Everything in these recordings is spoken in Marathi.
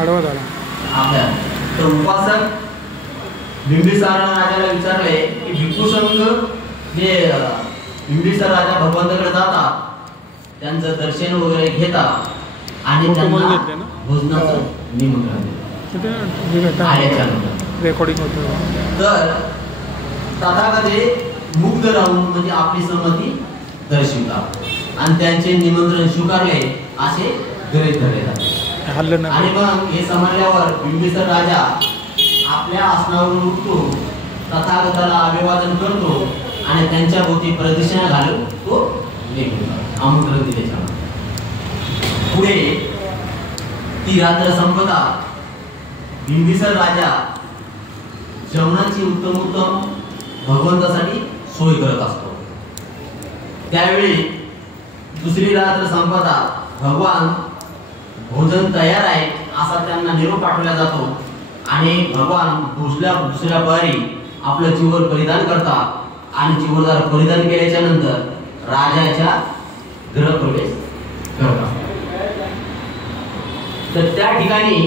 आडवा झाला आपल्या तर उपासक बिंबिसार राजाला विचारले की भिक्खुसंघ जे बिंबिसार राजा भगवंताकडे जातात त्यांचं दर्शन वगैरे घेतात आणि त्यांना भोजनाचं निमंत्रण देतात रेकॉर्डिंग होतं. तर तथागते मुग्ध राहून म्हणजे आपली संमती दर्शवितात आणि त्यांचे निमंत्रण स्वीकारले असे गृहीत धरले जाते. आणि मग हे समजल्यावर बिंबिसार राजा आपल्या आसनावरून उठतो, तथागताला अभिवादन करतो आणि त्यांच्या भोवती प्रदक्षिणा घालून तो निघतो आमंत्रण दिल्याच्या. पुढे ती रात्र संपतात. बिंबिसार राजा जेवणाची उत्तम भगवंतासाठी सोय करत असतो. त्यावेळी दुसरी रात्र संपतात. भगवान भोजन तयार आहे असा त्यांना निरोप पाठवला जातो आणि भगवान दुसऱ्या पहारी आपलं चिवर परिधान करतात आणि चिवरदार परिधान केल्याच्या नंतर राजाच्या गृहप्रवेश करतात. तर त्या ठिकाणी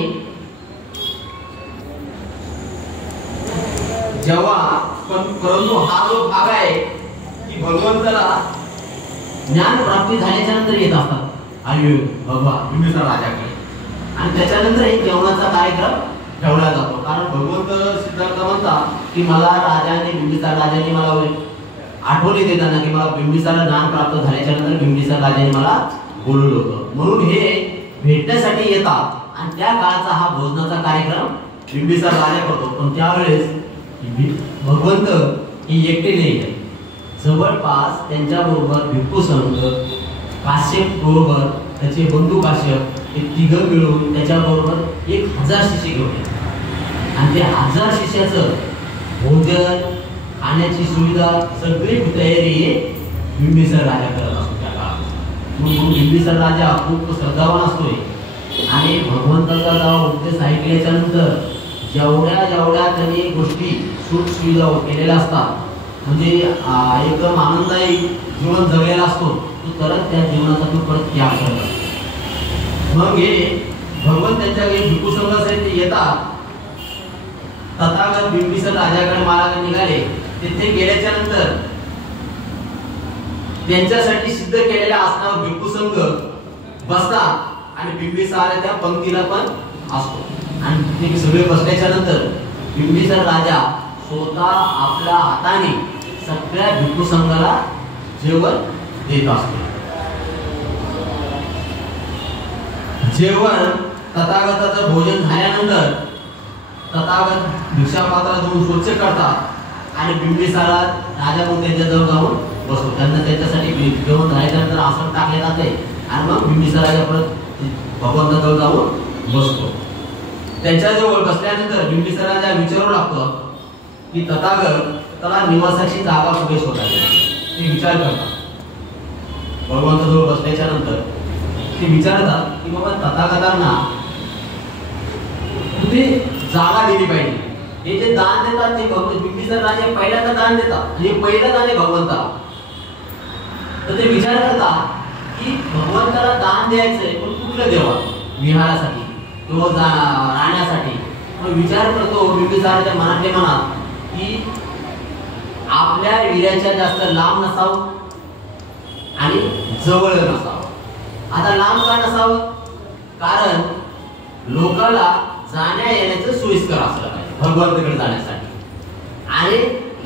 जेव्हा परंतु हा जो भाग आहे की भगवंताला ज्ञान प्राप्ती झाल्याच्या नंतर येत असतात भगवान बिंबिसार राजाकडे आणि त्याच्यानंतर एक जेवणाचा कार्यक्रम ठेवला जातो. कारण भगवंत सिद्धार्थ म्हणतात की मला बिंबिसार राजाने मला आठवणी देताना की मला बिंबिसारला ज्ञान प्राप्त झाल्याच्या नंतर बिंबिसार राजाने मला बोलवलं होतं म्हणून हे भेटण्यासाठी येतात आणि त्या काळाचा हा भोजनाचा कार्यक्रम बिंबिसार राजा करतो. पण त्यावेळेस भगवंत ही एकटे नाही, जवळपास त्यांच्या बरोबर भिक्खुसंघ, काश्यप बरोबर त्याचे बंधू काश्यप हे तिघं मिळून त्याच्याबरोबर 1000 शिष्य घेऊन येतात आणि त्या 1000 शिष्याचं भोजन खाण्याची सुविधा सगळी तयारी बिंबिसार राजा करत असतो त्या काळात. म्हणून बिंबिसार राजा खूप श्रद्धावान असतोय आणि भगवंताचा जेव्हा उपदेश ऐकल्याच्या नंतर जेवढ्या त्यांनी गोष्टी सुख सुविधा केलेल्या असतात म्हणजे एकदम आनंददायी जीवन जगलेला असतो तो तरच त्या जीवनाचा तो परत त्याग करत असतो. मग हे भगवंत त्यांच्या भिक्खुसंघ ते येतात. तथागत बिंबिसार राजाकडे मार्गाने निघाले. तिथे गेल्याच्या नंतर त्यांच्यासाठी सिद्ध केलेल्या आसनावर भिक्खुसंघ बसतात आणि बिंबिसार त्या पंक्तीला पण असतो आणि ते सगळे बसल्याच्या नंतर बिंबिसार राजा स्वतः आपल्या हाताने सगळ्या भिक्खुसंघाला जेवण देत असतो. जेवण तथागताचं भोजन झाल्यानंतर तथागत भिक्षापात्र देऊन स्वच्छ करतात आणि बिंबिसारा राजा मग त्यांच्याजवळ जाऊन बसतो. त्यांना त्यांच्यासाठी जेवण झाल्यानंतर आसन टाकले जाते आणि मग बिंबिसार राजा परत भगवंताजवळ जाऊन बसतो. त्यांच्याजवळ बसल्यानंतर बिंबिसार राजा विचारू लागतो की तथागत त्याला निवासाची जागा कुठे शोधायची ते विचार करतात. भगवंताजवळ बसल्याच्या नंतर ते विचारतात की बाबा तथागतांना कुठे जागा दिली पाहिजे. हे जे दान देतात ते भगवंत बिंबिसार राजा पहिल्यांदा दान देतात हे पहिलं दान आहे भगवंताला. तर ते विचार करतात की भगवंताला दान द्यायचंय पण कुठलं देवा विहारासाठी किंवा राहण्यासाठी. मग विचार करतो बिंबिसाराच्या मनातल्या मनात की आपल्या विर्याच्या जास्त लांब नसावं आणि जवळ नसावं. आता लांब का नसावं कारण लोकाला जाण्या येण्याचं सोयीस्कर असलं पाहिजे भगवंताकडे जाण्यासाठी. आणि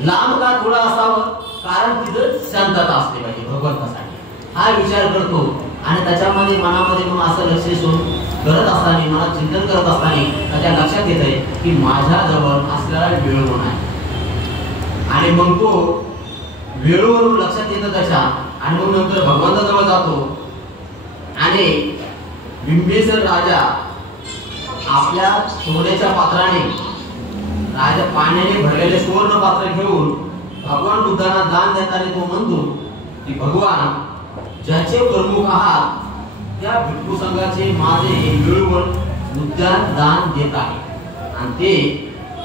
लांब का थोडं असावं कारण तिथं शांतता असली पाहिजे भगवंतासाठी. हा विचार करतो आणि त्याच्यामध्ये मनामध्ये मग असं लक्ष करत असताना मला चिंतन करत असताना त्याच्या लक्षात येत आहे की माझ्याजवळ असलेला वेळ कोण आहे. आणि मग तो वेळोवरून लक्षात येतं त्याच्या आणि मग नंतर भगवंताजवळ जातो आणि बिंबिसार राजा आपल्या सोन्याच्या पात्राने राजा पाण्याने भरलेले सुवर्ण पात्र घेऊन भगवान बुद्धांना दान देताना तो म्हणतो की भगवान ज्याचे प्रमुख आहात त्या भिक्खुसंघाचे माझे वेळोवर उद्यान दान देत आहे आणि ते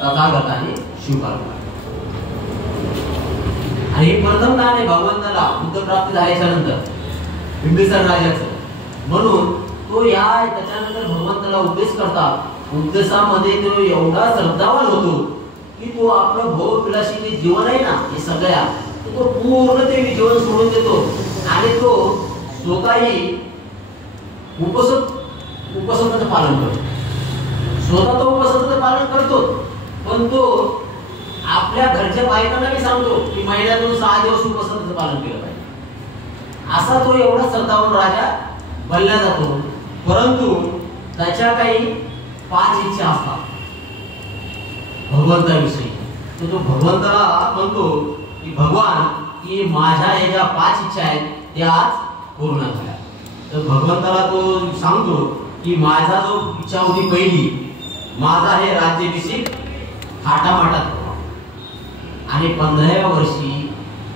तथागताने स्वीकारतो. आणि हे प्रथम दान आहे भगवंताला बुद्ध प्राप्ती झाल्याच्या नंतर बिंबिसार राजाचं. म्हणून तो या त्याच्यानंतर भगवंताला उपदेश करतात. उपदेशामध्ये तो एवढा श्रद्धावान होतो की तो आपलं भोगविलासी जे जीवन आहे ना हे सगळ्या तो पूर्ण ते जीवन सोडून देतो आणि तो स्वतःही उपसताचं पालन करतो. स्वतः तो उपसताचं पालन करतो, पण तो आपल्या घरच्या बायकांना मी सांगतो की महिन्यातून 6 दिवस उपसताचं पालन केलं पाहिजे. असा तो एवढा श्रद्धावान राजा बनला जातो. परंतु त्याच्या काही 5 इच्छा असतात भगवंताविषयी. तर तो भगवंताला म्हणतो की भगवान की माझ्या या ज्या 5 इच्छा आहेत त्या आज पूर्ण झाल्या. तर भगवंताला तो सांगतो की माझा जो इच्छा होती पहिली, माझा हे राज्याभिषेक थाटामाटात व्हावा आणि 15व्या वर्षी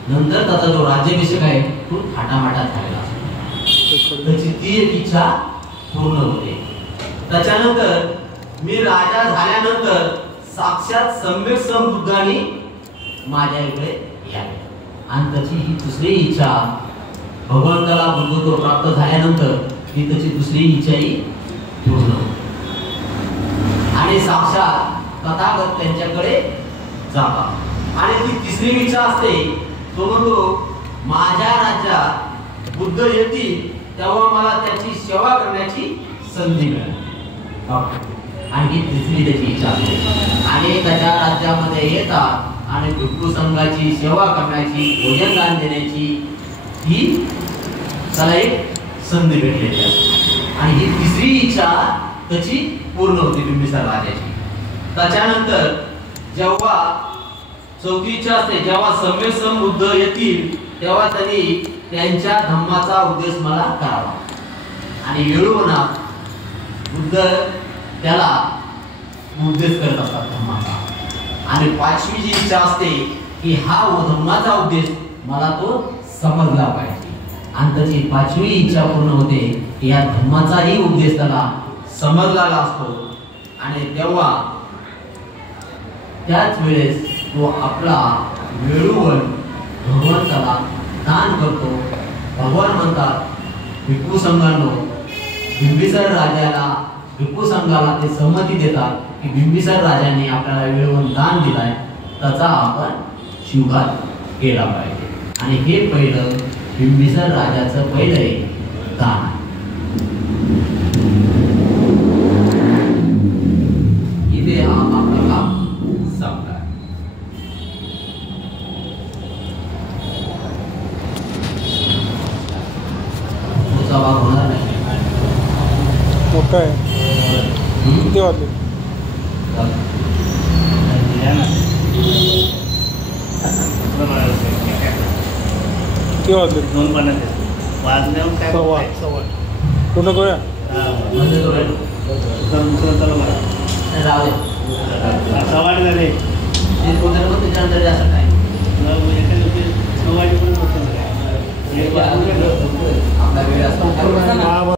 नंतर त्याचा जो राज्याभिषेक आहे तो थाटामाटात झालेला असतो. त्याची ती एक इच्छा पूर्ण होते. त्याच्यानंतर मी राजा झाल्यानंतर साक्षात सम्यक संबुद्धांनी माझ्या इकडे यावे आणि त्याची ही दुसरी इच्छा भगवंताला बुद्धत्व प्राप्त झाल्यानंतर ही त्याची दुसरी इच्छाही पूर्ण होते आणि साक्षात तथागत त्यांच्याकडे जातात. आणि ती तिसरी इच्छा असते तो म्हणतो माझ्या राज्यात बुद्ध येतील तेव्हा मला त्याची सेवा करण्याची संधी मिळेल. आणि ही तिसरी त्याची इच्छा असते आणि त्याच्या राज्यामध्ये येतात आणि भिक्खू संघाची सेवा करण्याची, भोजन दान देण्याची ही त्याला एक संधी भेटलेली असते आणि ही तिसरी इच्छा त्याची पूर्ण होती बिंबिसार राजाची. त्याच्यानंतर जेव्हा चौथी इच्छा असते जेव्हा सम्यक संबुद्ध येतील तेव्हा त्यांनी त्यांच्या धम्माचा उपदेश मला करावा आणि वेळोवेळी बुद्ध त्याला उपदेश करत असतात धम्माचा. आणि 5वी जी इच्छा असते की हा धम्माचा उपदेश मला तो समजला पाहिजे आणि त्याची 5वी इच्छा पूर्ण होते की या धम्माचाही उपदेश त्याला समजलेला असतो आणि तेव्हा त्याच वेळेस तो आपला वेळोवेळी भगवंताला दान करतो. भगवान म्हणतात भिक्खू संघांनो, बिंबिसार राजाला भिक्खू संघाला ते सहमती देतात की बिंबिसार राजाने आपल्याला वेळोवेळी दान दिलाय त्याचा आपण स्वीकार केला पाहिजे. आणि हे पहिलं बिंबिसार राजाचं पहिलं दान. इथे आपलं काम संपलं. पुढचा भाग होणार नाही. मोठा आहे. किती वाजले? किती वाजले? 2 वाजल्यावर काय पूर्ण करूया. सवाट झाले.